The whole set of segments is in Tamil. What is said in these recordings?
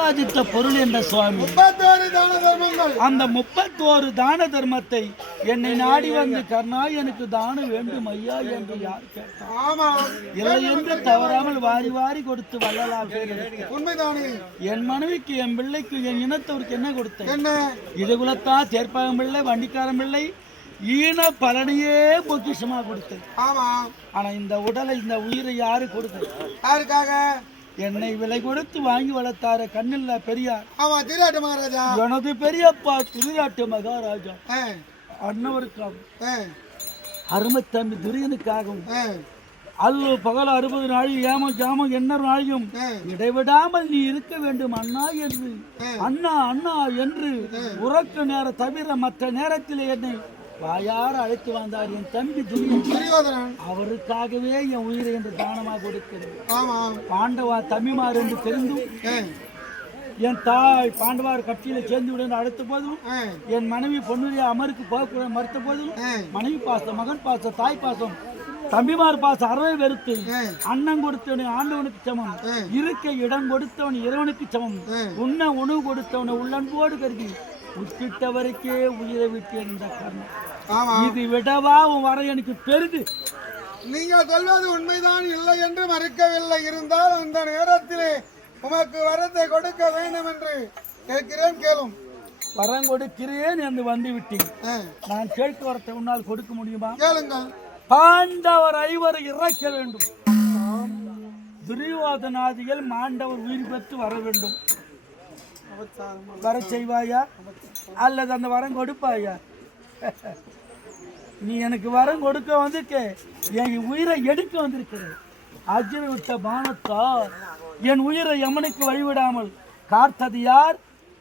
சாதித்த பொருள் என்ற சுவாமி. அந்த முப்பத்தோரு தான தர்மத்தை என்னை நாடி வந்து கர்ணா எனக்கு தானம் வேண்டும் ஐயா என்று யார் இல்லை என்று தவறாமல் வாரி வாரி கொடுத்து வள்ளலாக உண்மைதானே. என் மனைவிக்கு என் பிள்ளைக்கு என் இனத்தவருக்கு என்ன கொடுத்தேன்? இது குலத்தா தேர்ப்பாகம் பிள்ளை வண்டிக்காரன் பிள்ளை ஈன பலனையே பொக்கிஷமா கொடுத்தேன். ஆமா. ஆனா இந்த உடலை இந்த உயிரை யாரு கொடுத்தது யாருக்காக? என்னை விலை கொடுத்து வாங்கி வளர்த்தார கண்ணில்ல பெரியார். ஆமா திராட்டு மகாராஜா. எனது பெரியப்பா திருநாட்டு மகாராஜா. ஆ, அன்னவருக்காகவும் ஆ, அருமை தம்பி துரியனுக்காகவும் அல்லு பகல் அறுபது நாளில் ஏம ஜாமம் என்ன நாளையும். இடைவிடாமல் நீ இருக்க வேண்டும் அண்ணா என்று. அண்ணா அண்ணா என்று உறக்க நேர தவிர மற்ற நேரத்தில் என்னை வாயார அழைத்து வந்தார் என் தம்பி துரியோதனன். அவருக்காகவே என் உயிரை என்று தானமாக கொடுக்கிறேன். பாண்டவா தம்பிமார் என்று தெரிந்தும் என் தாய் பாண்டவார் கட்சியில சேர்ந்து விட அடுத்த போதும் என் மனைவி பொன்னுடைய அமருக்கு போகக்கூட மறுத்த போதும் மனைவி பாசம் மகன் பாசம் தாய் பாசம் தம்பிமார் பாசம் அறவை வெறுத்து அன்னம் கொடுத்தவனை ஆண்டவனுக்கு சமம். இருக்க இடம் கொடுத்தவன் இறைவனுக்கு சமம். உண்ண உணவு கொடுத்தவனை உள்ளன்போடு கருதி உட்கிட்டவருக்கே உயிரை விட்டு இந்த கர்ணம் இது விடவா உன் வர எனக்கு பெருது. நீங்க சொல்வது உண்மைதான் இல்லை என்று மறுக்கவில்லை. இருந்தால் அந்த நேரத்திலே உமக்கு வரத்தை கொடுக்க வேண்டும் என்று கேட்கிறேன் கேளும். வரம் கொடுக்கிறேன் என்று வந்து விட்டேன் நான் கேட்க வரத்தை உன்னால் கொடுக்க முடியுமா? கேளுங்கள். பாண்டவர் ஐவர் இறக்க வேண்டும். துரியோதனாதிகள் மாண்டவர் உயிர் பெற்று வர வேண்டும். வர செய்வாயா? அல்லது அந்த வரம் கொடுப்பாயா? நீ எனக்கு வரம் கொடுக்க வந்திருக்க. என் உயிரை எடுக்க வந்திருக்கிறேன். அஜிர விட்ட பானத்தால் என் உயிரை யமனுக்கு வழிவிடாமல் காத்தது யார்?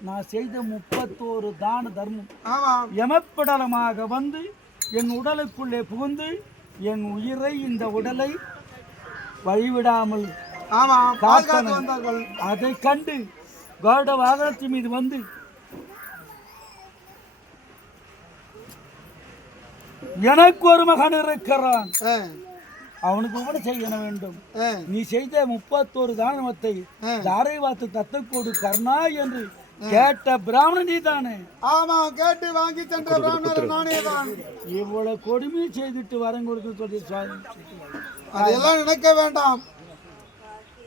நான் செய்த முப்பத்தோரு தான தர்மம். யமப்படலமாக வந்து என் உடலுக்குள்ளே புகுந்து என் உயிரை இந்த உடலை வழிவிடாமல் அதை கண்டு கருட வாகனத்தின் மீது வந்து எனக்கு ஒரு மகன் இருக்கிறான். அவனுக்கு கூட செய்ய வேண்டும். நீ செய்த முப்பத்தோரு தானமத்தை ஆ. தாரை வாத்து தத்தக்கோடு கர்ணா என்று கேட்ட பிராமணன் நீ தானே ஆமா கேட்டு வாங்கி சென்ற பிராமணர் நானே தான். இவ்வளவு கொடுமையை செய்துட்டு வரம் கொடுத்து சொல்லி சுவாமி அதையெல்லாம் நினைக்க வேண்டாம்.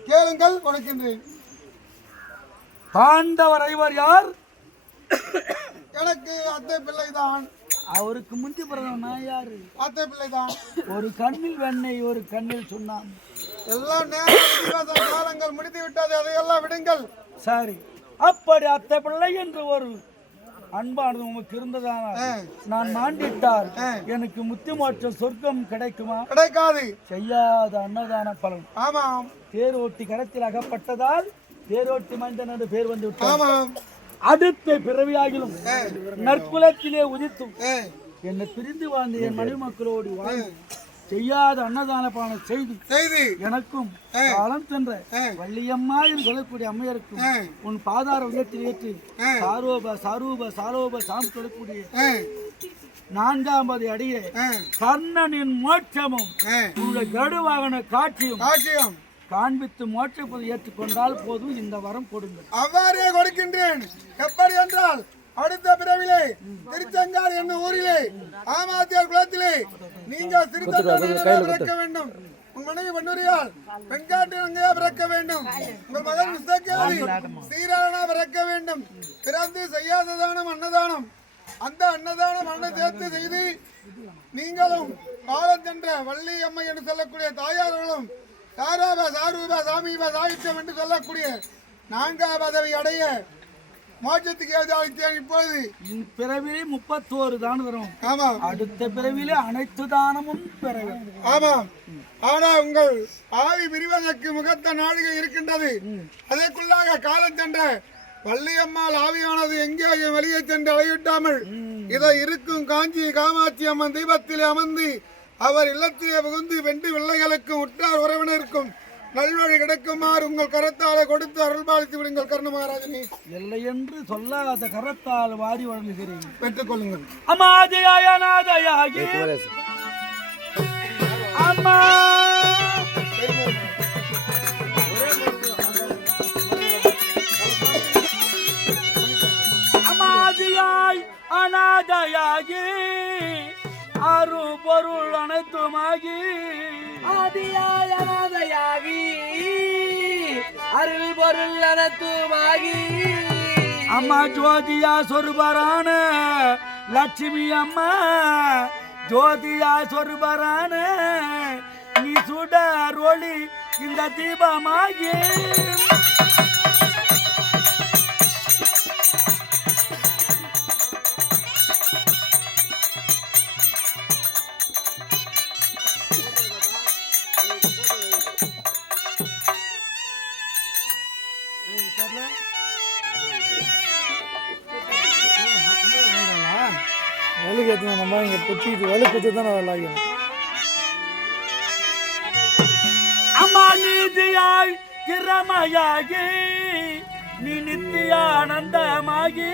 கேளுங்கள் கொடுக்கின்றேன் பாண்டவர் ஐவர் யார்? எனக்கு அத்தை பிள்ளைதான். அவருக்கு முந்தி பிறந்தவன் நான் யாரு? அத்தை பிள்ளைதான். ஒரு கண்ணில் வெண்ணெய் ஒரு கண்ணில் சுண்ணாம் எல்லாம் நேரம் காலங்கள் முடித்து விட்டது. அதையெல்லாம் விடுங்கள். சரி. அப்படி அத்தை பிள்ளை என்று ஒரு அன்பானது உமக்கு இருந்ததானால் ஆ, நான் மாண்டிட்டால் எனக்கு முத்தி மோட்சம் சொர்க்கம் கிடைக்குமா? கிடைக்காது. செய்யாத அன்னதான பலன். ஆமாம். தேரோட்டி கடத்தில் அகப்பட்டதால் தேரோட்டி மைந்தன் என்று பேர் வந்து விட்டார் ஆமாம். அடுத்த பிறவியாகிலும் நற்குலத்திலே உதித்தும் என்னை பிரிந்து வாழ்ந்த என் மனைவி மக்களோடு வாழ்ந்து செய்யாத அன்னதான பானம் செய்து செய்தி. எனக்கும் காலம் சென்ற வள்ளியம்மா என்று சொல்லக்கூடிய அம்மையருக்கும் உன் பாதார உயரத்தில் ஏற்றி. சாரோப சாரூப சாரோப சாம் சொல்லக்கூடிய நான்காம்பது அடிய கர்ணனின் மோட்சமும். உங்களுடைய கருவாகன காட்சியும் சாட்சியம் காண்பித்து மோட்சப்பதை ஏற்றுக்கொண்டால் போதும் இந்த வரம் கொடுங்கள். அவ்வாறே கொடுக்கின்றேன். எப்படி என்றால் அடுத்த பிறவிலே திருச்செங்கால் என்னும் ஊரிலே ஆமாத்தியார் குலத்திலே நீங்கள் திருத்தந்தையாக பிறக்க வேண்டும். உன் மனைவி வன்னுரியால் பிறக்க வேண்டும். உங்கள் மகன் விசக்கேதி சீரானா பிறக்க வேண்டும். பிறந்து செய்யாததானம் அன்னதானம். அந்த அன்னதானம் அன்ன சேர்த்து செய்து நீங்களும் சென்ற வள்ளி அம்மை என்று சொல்லக்கூடிய தாயார்களும் சாராப சாரூப சாமீப சாகித்யம் என்று சொல்லக்கூடிய நான்காம் பதவி அடைய மோட்சத்துக்கு ஏது அழைத்தேன் இப்பொழுது இப்பிறவிலே முப்பத்தோரு தான தரும். ஆமாம். அடுத்த பிறவிலே அனைத்து தானமும் பெற ஆமாம். ஆனா உங்கள் ஆவி விரிவதற்கு முகத்த நாழிகை இருக்கின்றது. அதற்குள்ளாக காலம் சென்ற வள்ளியம்மாள் ஆவியானது எங்கே வெளியே சென்று அலையிட்டாமல் இதை இருக்கும் காஞ்சி காமாட்சி அம்மன் தீபத்திலே அமர்ந்து அவர் இல்லத்திலே புகுந்து வெண்டு உறவினருக்கும் நல்வழி கிடைக்குமாறு உங்கள் கரத்தாலே கொடுத்து அருள்பாலித்து விடுங்கள் கர்ண மகாராஜனே. இல்லை என்று சொல்லாத கரத்தால் வாரி வழங்குகிறேன். பெற்றுக் கொள்ளுங்கள். அமாதியாயநாதையாகி அம்மா. அமாதியாய் அநாதையாகி அருள் பொருள் அனைத்துமாகி. ஆதியாய் அருள் பொருள் அனைத்துமாகி. அம்மா ஜோதியா சொருபரான லட்சுமி அம்மா ஜோதியா சொருபரான நீ சுடர் ஒளி இந்த தீபமாகி. வலு கேட்கணும் நம்ம இங்கே குச்சிட்டு வலு குச்சி தான் விளாகணும் அம்மா நீதியாய் திறமையாகி நீ நித்தியாய் நந்தமாகி.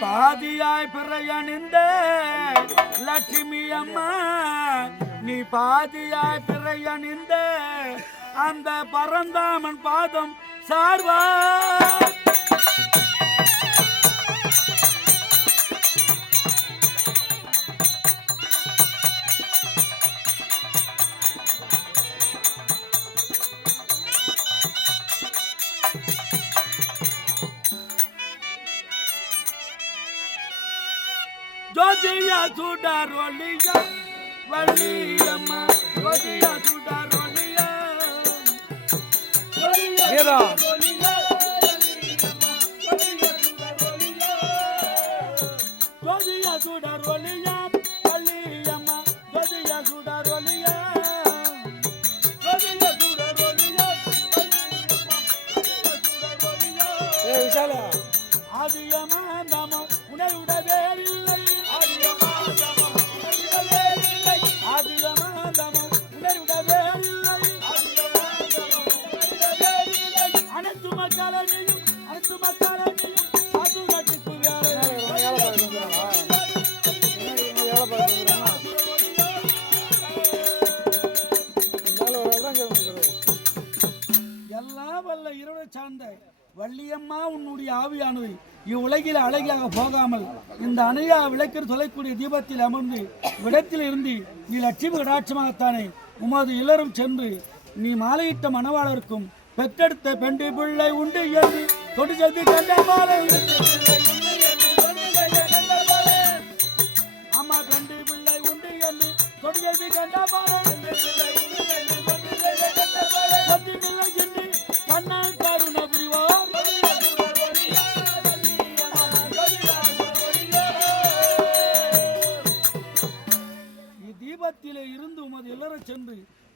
பாதியாய் பிறையணிந்த லட்சுமி அம்மா நீ பாதியாய் பிறையணிந்த அந்த பரந்தாமன் பாதம் சார்வா ஜோதியா சுடர் ஒளியா வள்ளியம்மா ஏதா ஜோதியா சுடர் ஒளியா வள்ளியம்மா ஜோதியா சார்ந்த வள்ளியம்மா உன்னுடைய ஆவியானது இவ்வுலகில் அழகியாக போகாமல் இந்த அணையா விளக்கில் சொல்லக்கூடிய தீபத்தில் அமர்ந்து விடத்தில் இருந்து நீ லட்சுமி கடாட்சமாகத்தானே உமது இளரும் சென்று நீ மாலையிட்ட மணவாளருக்கும் பெற்றெடுத்த பெண்டு பிள்ளை உண்டு என்று தொடு சென்று ஆமா பெண்டு பிள்ளை உண்டு என்று தொடு சென்று